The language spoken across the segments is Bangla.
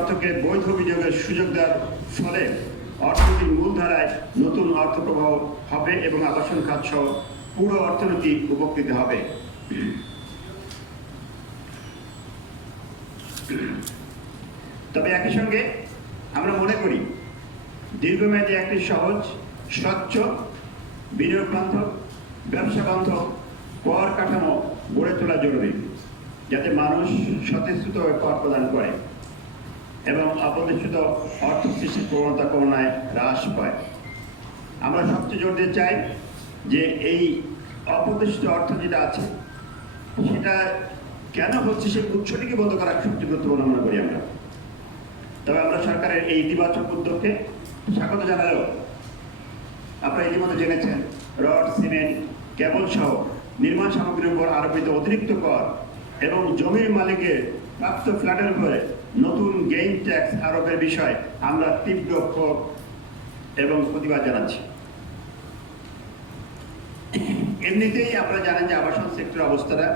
অর্থকে বৈধ বিনিয়োগের সুযোগ দেওয়ার ফলে অর্থনীতির মূলধারায় নতুন অর্থ প্রবাহ হবে এবং আবাসন খাত সহ পুরো অর্থনীতি উপকৃত হবে। তবে একই সঙ্গে আমরা মনে করি দীর্ঘমেয়াদী একটি সহজ, স্বচ্ছ, বিনিয়োগ বান্ধব, ব্যবসা বান্ধব কর কাঠামো গড়ে তোলা জরুরি, যাতে মানুষ স্বতঃস্ফূর্তভাবে কর প্রদান করে এবং অপ্রতিষ্ঠিত অর্থ সৃষ্টির প্রবণতা করোনায় হ্রাস পায়। আমরা সবচেয়ে জোর দিতে চাই যে এই অপ্রতিষ্ঠিত অর্থ যেটা আছে সেটা কেন হচ্ছে সেই উৎসটিকে বন্ধ করা সবচেয়ে গুরুত্বপূর্ণ মনে করি আমরা। তবে আমরা সরকারের এই ইতিবাচক উদ্যোগকে স্বাগত জানালেও আপনারা ইতিমধ্যে জেনেছেন রড, সিমেন্ট, কেবল সহ নির্মাণ সামগ্রীর উপর আরোপিত অতিরিক্ত কর এবং জমির মালিকের প্রাপ্ত ফ্ল্যাটের উপরে নতুন গেইন ট্যাক্স আরোপের বিষয়ে আমরা তীব্র ক্ষোভ এবং প্রতিবাদ জানাচ্ছি। এমনিতেই আপনারা জানেন যে আবাসন সেক্টর অবস্থাটা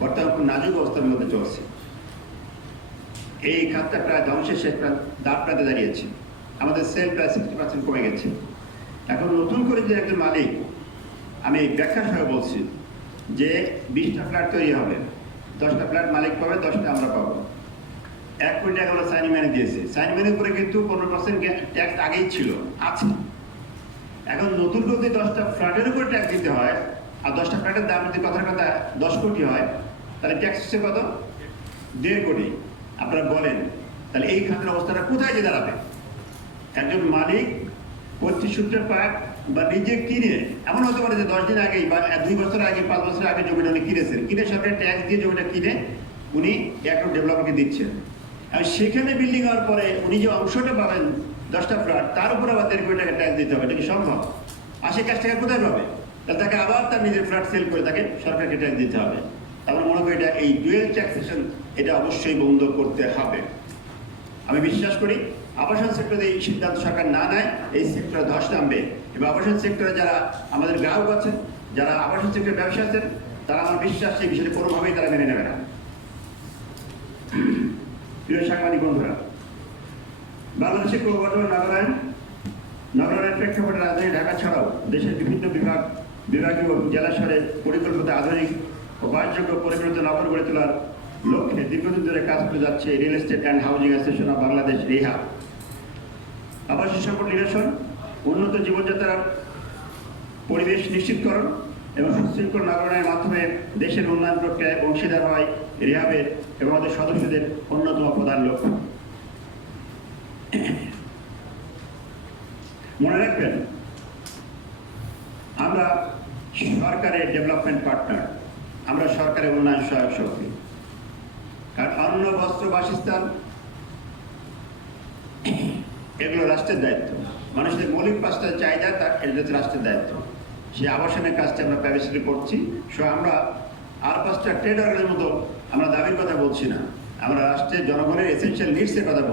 বর্তমান খুব নাজুক অবস্থার মধ্যে চলছে। এই খাতটা প্রায় ধ্বংসের শেষ দাঁড় প্রাতে দাঁড়িয়েছে। আমাদের সেল প্রায় 60% কমে গেছে। এখন নতুন করে যে একজন মালিক, আমি ব্যাখ্যা সহ বলছি যে 20টা ফ্ল্যাট তৈরি হবে, 10টা ফ্ল্যাট মালিক পাবে, 10টা আমরা পাবো। 1 কোটি টাকা হলো সাইন ম্যানে দিয়েছে। সাইন ম্যানের উপরে কিন্তু 15% ট্যাক্স আগেই ছিল, আছে। এখন নতুন করে যদি 10টা ফ্ল্যাটের উপরে ট্যাক্স দিতে হয়, আর 10টা ফ্ল্যাটের দাম যদি কথার কথা 10 কোটি হয়, তাহলে ট্যাক্স হচ্ছে কত? 1.5 কোটি। আপনারা বলেন তাহলে এই খাতের অবস্থাটা কোথায় যে দাঁড়াবে? একজন মালিক 25 সূত্রের পাক বা নিজে কিনে, এমন হতে পারে যে 10 দিন আগেই বা 2 বছর আগে, 5 বছর আগে জমিটা উনি কিনেছেন, কিনে সরকার ট্যাক্স দিয়ে জমিটা কিনে উনি একটা ডেভেলপারকে দিচ্ছেন। আর সেখানে বিল্ডিং হওয়ার পরে উনি যে অংশটা পাবেন 10টা ফ্ল্যাট, তার উপর আবার 1.5 কোটি টাকা ট্যাক্স দিতে হবে। এটা কি সম্ভব? 80 টাকা কোথায় পাবে? তাহলে তাকে আবার তার নিজের ফ্ল্যাট সেল করে তাকে সরকারকে ট্যাক্স দিতে হবে। আমরা মনে করি এটা এই ডুয়েল ট্যাক্সেশন এটা অবশ্যই বন্ধ করতে হবে। আমি বিশ্বাস করি আবাসন সেক্টরে এই সিদ্ধান্ত সরকার না নেয়, এই সেক্টরে ধস নামবে এবং আবাসন সেক্টরে যারা আমাদের গ্রাহক আছেন, যারা আবাসন সেক্টরে ব্যবসা আছেন, তারা আমার বিশ্বাস এই বিষয়টি কোনোভাবেই তারা মেনে নেবে না। প্রিয় সাংবাদিক বন্ধুরা, বাংলাদেশের ক্রমবর্ধমান নগরায়নের প্রেক্ষাপটে রাজধানী ঢাকা ছাড়াও দেশের বিভিন্ন বিভাগীয় জেলা শহরে পরিকল্পিত আধুনিক ও বাসযোগ্য পরিকল্পিত নগর গড়ে তোলার লক্ষ্যে দীর্ঘদিন ধরে কাজ করে যাচ্ছে real estate and housing association of Bangladesh, Riha. আবাসিক সংকট নিরসন, উন্নত জীবনযাত্রার পরিবেশ নিশ্চিতকরণ এবং সুশৃঙ্খল নগরায়নের মাধ্যমে দেশের উন্নয়ন প্রক্রিয়ায় অংশীদার হয় রিহাবের এবং আমাদের সদস্যদের অন্যতম প্রধান লক্ষ্য। মনে রাখবেন, আমরা সরকারের ডেভেলপমেন্ট পার্টনার, আমরা সরকারের উন্নয়ন সহায়ক শক্তি। কারণ অন্ন, বস্ত্র, বাসস্থান এগুলো রাষ্ট্রের দায়িত্ব। মানুষের মৌলিক 5টা চাহিদা এটা হচ্ছে রাষ্ট্রের দায়িত্ব। সেই আবাসনের কাজটা আমরা প্রাইভেসিলি করছি। আমরা আর 5টা ট্রেড অর্গানের মতো আমরা দাবির কথা বলছি না, আমরা রাষ্ট্রের জনগণের এসেনশিয়াল নিডসের কথা বলছি।